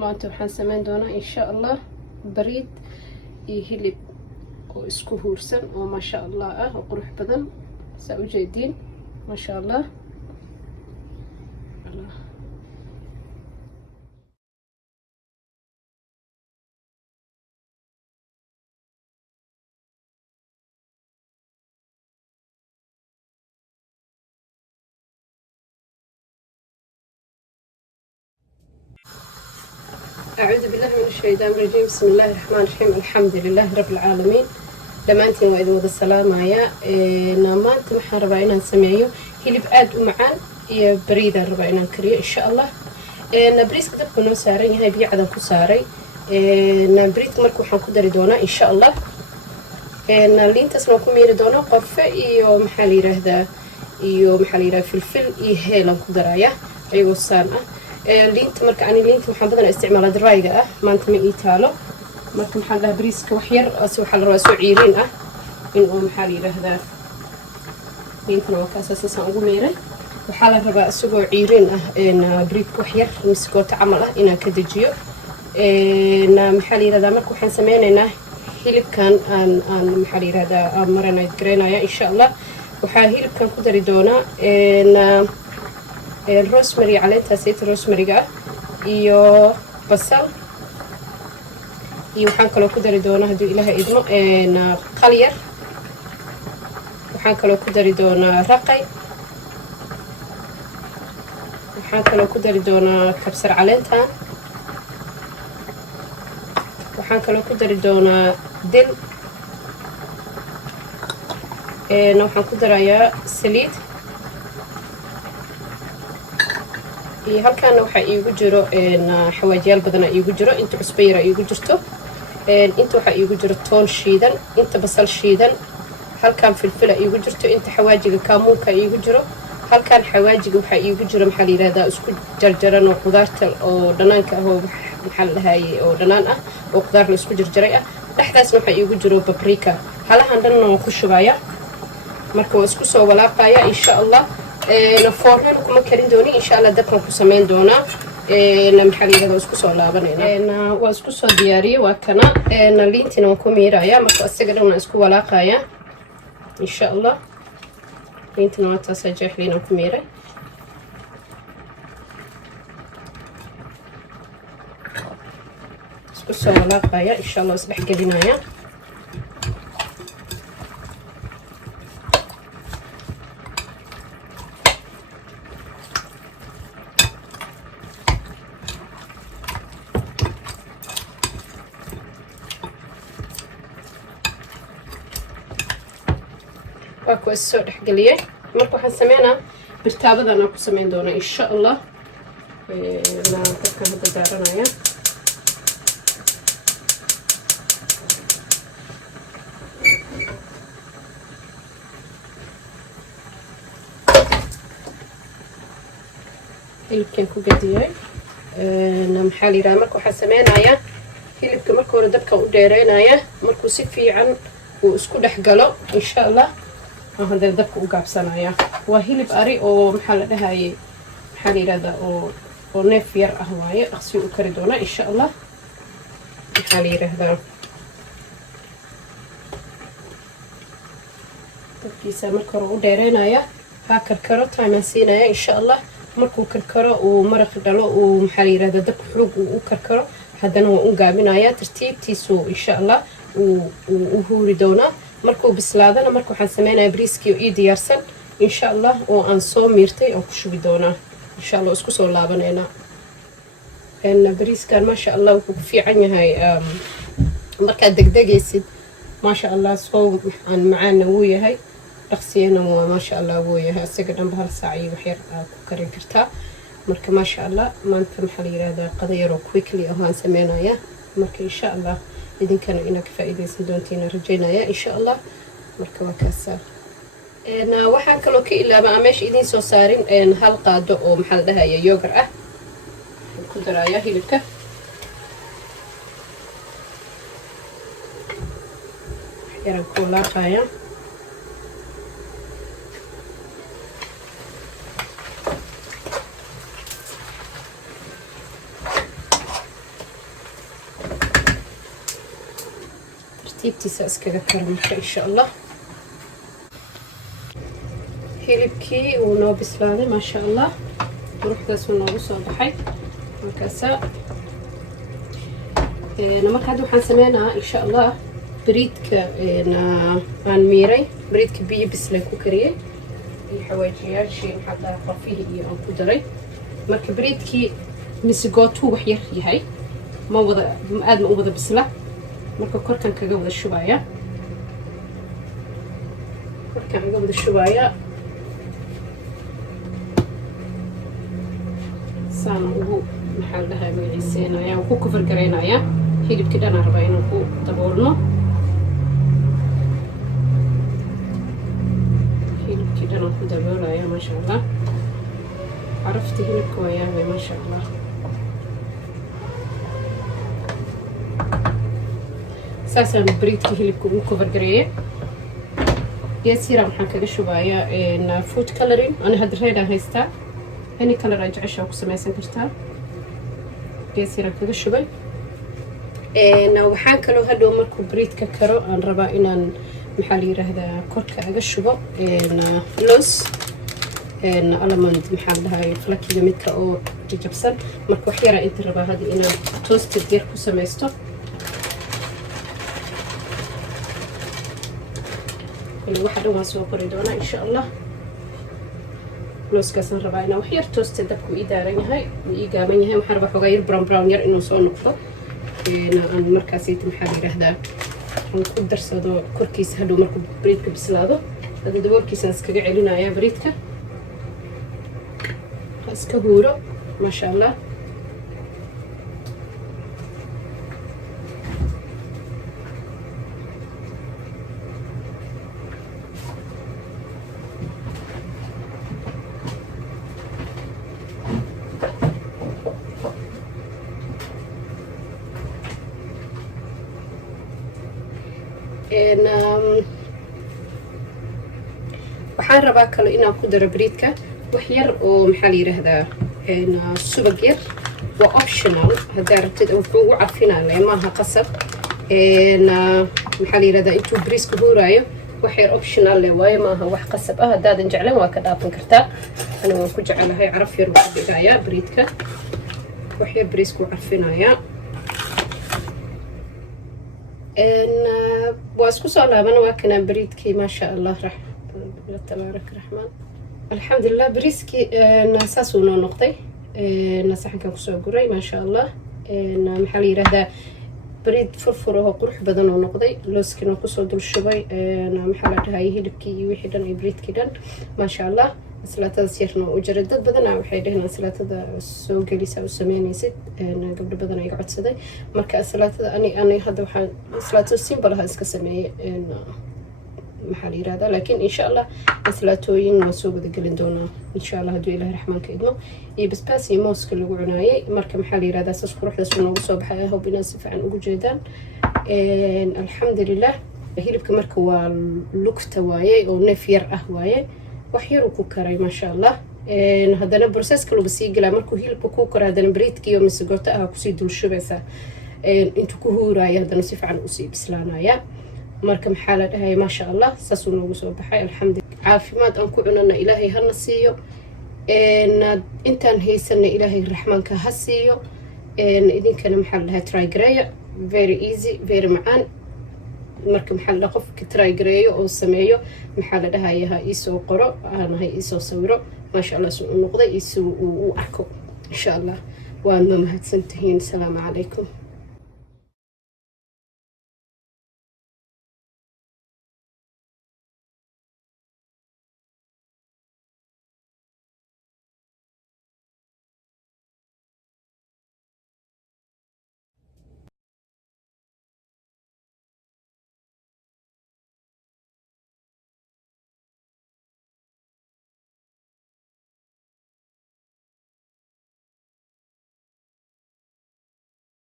maanta waxaan samayn doonaa insha allah bariid iyo hilib oo isku huursan oo maasha allah ah oo qurux badan saa u jeediin maasha allah. أعوذ بالله من الشيطان الرجيم بسم الله الرحمن الرحيم الحمد لله رب العالمين دمانتين وإذا وذا السلام يا نامانت محا ربعنا نسمعيه هلب آد ومعان يا بريدة ربعنا نكريه إن شاء الله نبريس كده كنا سارين هاي بيع عدم كساري نبريد مركو حنكو داري دونا إن شاء الله نالين تسمعكم ميري دونا قفة إيو محالي رهدا إيو محالي راه فلفل إيه هيلان كدرايا أيوة السانة liinta marka ani liinta waxaan badan isticmaalaa dryga ah maanta ma ii taalo marka maxaa la bariiska wax yar asi waxa la rabaa soo ciiriin ah in uu maxaa la yiraahdaa liintana waa kaas asaasan ugu meeray waxaa la rabaa isagoo ciiriin ah bariidka wax yar miskoota camal ah inaan ka dejiyo maxaa la yiraahdaa marka waxaan sameynaynaa hilibkan aan maxaa la yiraahdaa aan marinate gareynaya insha allah waxaa hilibkan ku dari doonaa rosemary عليها زيت rosemary iyo basal iyo waxaan kaloo ku dari doonaa hadii ilaahay idmo qalyar waxaan kaloo ku dari doonaa raqay waxaan kaloo ku dari doonaa kabsar caleenta waxaan kaloo ku dari doonaa dil waxaan ku darayaa saliid iyo halkaana waxa iigu jiro xawaajiyaal badan iigu jiro inta cusbo yar iigu jirto inta waxa iigu jiro toon shiidan inta basal shiidan halkan filfil iigu jirto inta xawaajiga kaamuunka iigu jiro halkan xawaajiga waxa iigu jiro maxaa la yiraahdaa isku jarjaran oo qudaarta oo dhanaanka ah oo maxaa la dhahaayay oo dhanaan ah oo qudaar la isku jarjaray ah dhaxdaasna waxa iigu jiro paprika halahan dhan oo ku shubaya marka waa isku soo walaaqaya insha allah fornana kuma karin dooni insha allah dabkan ku samayn doonaa maxaa la yiraahdaa isku soo laabanayna waa isku soo diyaariyay waa kana liintina waan ku miirayaa marka asaga dhan waan isku walaaqayaa insha allah liintina waa taas jeexliin aan ku miiray isku soo walaaqayaa insha allah isdhex gelinayaa واكو السو دحقليه marka waxaan sameynaa birtaabadan aan ku sameyn doona insha Allah la dadka hadda daaranaya hilibkan ku gadiyay maxaa la yiraahdaa marka waxaan sameynayaa hilibka marka hore dabka u dheereynaya markuu si fiican uu isku dhex galo insha Allah هذا دبك وقابسنايا وهيلب أري أو محل هاي محل هذا أو نفير أهواي أغسل وكردونا إن شاء الله محل هذا تبكيسة مركرو ديرينايا ها كركرو تايمانسينايا إن شاء الله مركو كركرو ومرق دلو ومحل هذا دبك حروق وكركرو هذا نوع وقابينايا ترتيب تيسو إن شاء الله وهوري دونا markuu bislaadana marka waxaan sameeynaa bariiskii oo diyaarsan insha Allah oo aan soo miirtay oo ku shubi doona insha Allah isku soo laabanayna bariiskan ma sha Allah wuxuu fiican yahay marka degdegaysid ma sha Allah soo aan macaan uu yahay dhaqsiyeena waa ma sha Allah uu yahay asaga dhan hal saac iyo wax yar ku karin kartaa marka ma sha Allah maanta maxaa la yiraahdaa qadayaro quickly oo aan sameeynaya marka insha Allah idinkana inaad faa'iideysan doontiin rajaynaya insha Allah marka waa kaasa waxaan kaloo ka ilaabaa meesha idin soo saarin hal qaado oo maxaa la dhahayaa yogurt ah ku daraya hilibka yaran ku laaqaya tartiibtiisa iskaga karo marka insha allah. hilibkii wuu noo bislaaday maasha allah, quruxdaas wuu noogu soo baxay. markaasa marka hadda waxaan sameynayaa insha allah bariidka aan miiray, bariidka biyo bislaan ku kariyey iyo xawaajiyaashii hadda qafihii iyo aan ku daray. marka bariidkii misigootuu wax yar yahay, ma aad ma u wada bisla. marka korkan kaga wada shubaya, saana ugu maxaa la dhahaa magiciiseynaya, ku kufar garaynaya. hilibkii dhan aan rabaa inaan ku daboolno. hilibkii dhan aan ku daboolaya maasha allah. carafta hilibka waa yaabay maasha allah. saasaan bariidkii hilibka ugu kufar gareeyay. geesiira waxaan kaga shubayaa food coloring. ani hadda reedaan haystaa, any color ay jeceshaa ku samaysan kartaa. geesiiraan kaga shubay. waxaan kaloo hadhow markuu bariidka karo aan rabaa inaan maxaa la yiraahdaa korka aga shubo loos almond, maxaa la dhahay flakiga midka oo jajabsan. marka wax yaraa inta rabaa hadda inaan toasted yar ku samaysto. waxa dhan waan soo qori doonaa insha allah. looskaasaan rabaa inaan wax yar toasted dabku ii daaran yahay, ii gaaban yahay. waxaan rabaa xogaa yar brown yar inuu soo noqdo. aan markaasayta maxaa la yidhaahdaa aan ku darsado korkiisa hadhow markuu bariidka bislaado. hadda daboolkiisaan iskaga celinayaa bariidka, ha iska huuro maasha allah. waxaan rabaa kale inaan ku daro bariidka wax yar oo maxaa la yiraahdaa subag yar. waa optional haddaa rabtid, wuxuu ugu carfinaya maaha qasab. maxaa la yiraahdaa intuu bariiska huuraayo wax yar optional leh waaye, maaha wax qasab ah. haddaadan jeclan waa ka dhaafan kartaa. ani waan ku jecelahay, caraf yar wuu dhigayaa bariidka, wax yar bariiska wuu carfinayaa. waa isku soo laabana waa kanaa bariidkii maasha allah. tabaarak raxmaan, alxamdulilah. bariiskii saasuu noo noqday. saxankan kusoo guray maasha allah. maxaa la yiraahdaa bariid furfur oo qurux badan oo noqday. looskiina kusoo dul shubay. maxaa la dhahay hilibkii iyo wixii dhan iyo bariidkii dhan maasha allah. aslaatadaas yarna u jiray. dad badana waxay dhaheen aslaatada soo gelisa u sameynaysid. gabdho badan iga codsaday. marka aslaatada ani hadda waxaan aslaato simple ah iska sameeyay. maxaa la yiraahdaa laakiin insha allah aslaatooyin waan soo wada gelin doonaa insha allah hadduu ilaahay raxmaanka idmo. iyo basbaas iyo mooska lagu cunaayay. marka maxaa la yiraahdaa saas quruxdaas noogu soo baxay. I hope inaad si fiican ugu jeedaan. alxamdulilah. hilibka marka waa lugta waaye oo neef yar ah waaye, wax yaruu ku karay maasha allah. haddana processka lagu sii galaa markuu hilibka ku karo. haddana bariidka iyo misigota ah kusii dul shubaysaa intuu ku huuraayo. haddana si fiican usii bislaanaya. marka maxaa la dhahay maasha allah saasuu noogu soo baxay. alxamdulilah. caafimaad aan ku cunana ilaahay hana siiyo. intaan haysana ilaahay raxmaanka ha siiyo. idinkana maxaa la dhahay try gareeya. very easy, very macaan. marka maxaa la dhahay qofka try gareeyo oo sameeyo maxaa la dhahay ha iisoo qoro, aana ha iisoo sawiro maasha allah suu u noqday iyo suu u arko insha allah. waad ma mahadsantihiin. asalaamu calaykum.